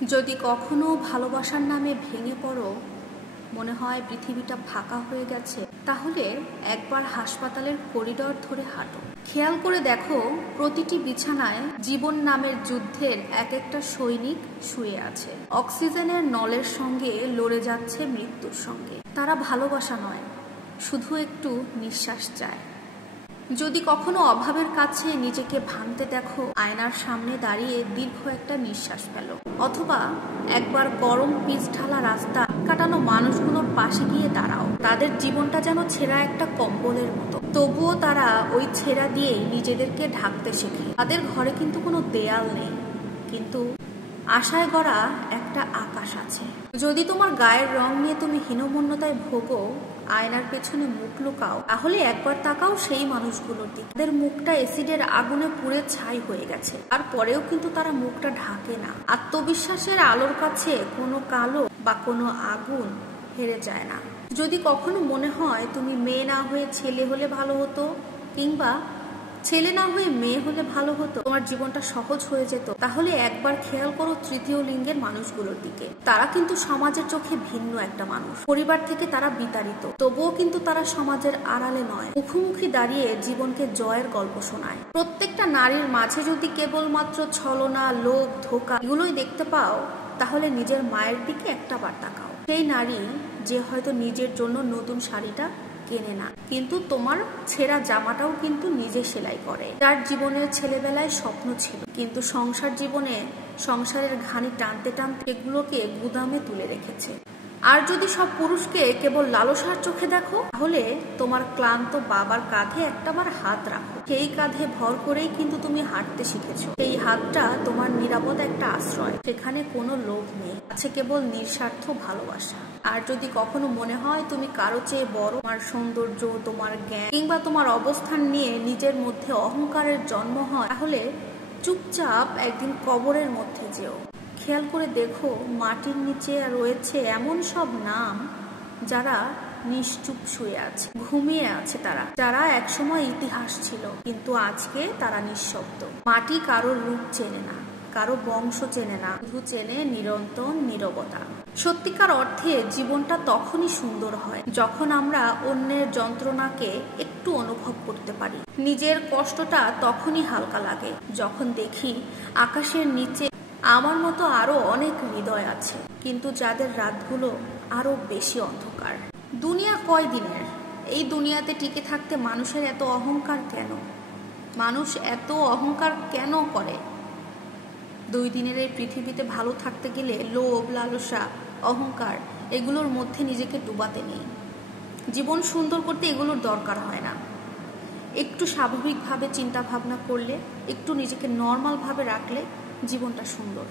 যদি কখনো ভালোবাসার নামে ভেঙে পড়ো, মনে হয় পৃথিবীটা ফাঁকা হয়ে গেছে, তাহলে একবার হাসপাতালের করিডর ধরে হাঁটো। খেয়াল করে দেখো, প্রতিটি বিছানায় জীবন নামের যুদ্ধের এক একটা সৈনিক শুয়ে আছে। অক্সিজেনের নলের সঙ্গে লড়ে যাচ্ছে মৃত্যুর সঙ্গে। তারা ভালোবাসা নয়, শুধু একটু নিঃশ্বাস চায়। যদি কখনো অভাবের কাছে নিজেকে ভাঙতে দেখো, আয়নার সামনে দাঁড়িয়ে দীর্ঘ একটা নিঃশ্বাস ফেলো। অথবা একবার গরম পিচ ঢালা রাস্তা কাটানো মানুষগুলোর পাশে গিয়ে দাঁড়াও। তাদের জীবনটা যেন ছেঁড়া একটা কম্বলের মতো, তবুও তারা ওই ছেঁড়া দিয়েই নিজেদেরকে ঢাকতে শেখে। তাদের ঘরে কিন্তু কোনো দেয়াল নেই, কিন্তু আশায় গড়া একটা আকাশ আছে। যদি তোমার গায়ের রং নিয়ে তুমি হীনমন্যতায় ভোগো, আয়নার পেছনে মুখ লুকাও, তাহলে একবার তাকাও সেই মানুষগুলোর দিকে। তাদের মুখটা অ্যাসিডের আগুনে পুড়ে ছাই হয়ে গেছে, আর পরেও কিন্তু তারা মুখটা ঢাকে না। আত্মবিশ্বাসের আলোর কাছে কোনো কালো বা কোনো আগুন হেরে যায় না। যদি কখনো মনে হয় তুমি মেয়ে না হয়ে ছেলে হলে ভালো হতো, কিংবা ছেলে না হয়ে মেয়ে হলে ভালো হতো, তোমার জীবনটা সহজ হয়ে যেত, তাহলে একবার খেয়াল করো তৃতীয় লিঙ্গের মানুষগুলোর দিকে। তারা কিন্তু সমাজের চোখে ভিন্ন একটা মানুষ। পরিবার থেকে তারা বিতাড়িত, তবুও কিন্তু তারা সমাজের আড়ালে নয়, মুখোমুখি দাঁড়িয়ে জীবনকে জয়ের গল্প শোনায়। প্রত্যেকটা নারীর মাঝে যদি কেবলমাত্র ছলনা, লোভ, ধোঁকা এগুলোই দেখতে পাও, তাহলে নিজের মায়ের দিকে একটা বার তাকাও। সেই নারী যে হয়তো নিজের জন্য নতুন শাড়িটা কেনে না, কিন্তু তোমার ছেঁড়া জামাটাও কিন্তু নিজে সেলাই করে। যার জীবনের ছেলেবেলায় স্বপ্ন ছিল, কিন্তু সংসার জীবনে সংসারের ঘানি টানতে টানতে এগুলোকে গুদামে তুলে রেখেছে। আর যদি সব পুরুষকে কেবল লালসার চোখে দেখো, তাহলে তোমার ক্লান্ত বাবার কাঁধে একটাবার হাত রাখো। সেই কাঁধে ভর করেই কিন্তু তুমি হাঁটতে শিখেছো। সেই হাতটা তোমার নিরাপদ একটা আশ্রয়, সেখানে কোনো লোভ নেই, আছে কেবল নিঃস্বার্থ ভালোবাসা। আর যদি কখনো মনে হয় তুমি কারো চেয়ে বড়, তোমার সৌন্দর্য, তোমার জ্ঞান কিংবা তোমার অবস্থান নিয়ে নিজের মধ্যে অহংকারের জন্ম হয়, তাহলে চুপচাপ একদিন কবরের মধ্যে যেও। খেয়াল করে দেখো, মাটির নিচে রয়েছে এমন সব নাম যারা নিশ্চুপ শুয়ে আছে, ঘুমিয়ে আছে। তারা যারা একসময় ইতিহাস ছিল, কিন্তু আজকে তারা নিঃশব্দ। মাটি কারো রূপ চেনে না, কারো বংশ চেনে না, শুধু চেনে নিরন্তর নীরবতা। সত্যিকার অর্থে জীবনটা তখনই সুন্দর হয় যখন আমরা অন্যের যন্ত্রণাকে একটু অনুভব করতে পারি। নিজের কষ্টটা তখনই হালকা লাগে যখন দেখি আকাশের নিচে আমার মতো আরো অনেক হৃদয় আছে, কিন্তু যাদের রাতগুলো আরো বেশি অন্ধকার। দুনিয়া কয় দিনের? এই দুনিয়াতে টিকে থাকতে মানুষের এত অহংকার কেন? মানুষ এত অহংকার কেন করে? 2 দিনের এই পৃথিবীতে ভালো থাকতে গেলে লোভ, লালসা, অহংকার এগুলোর মধ্যে নিজেকে ডুবাতে নেই। জীবন সুন্দর করতে এগুলোর দরকার হয় না। একটু স্বাভাবিকভাবে চিন্তা ভাবনা করলে, একটু নিজেকে নর্মাল ভাবে রাখলে জীবনটা সুন্দর।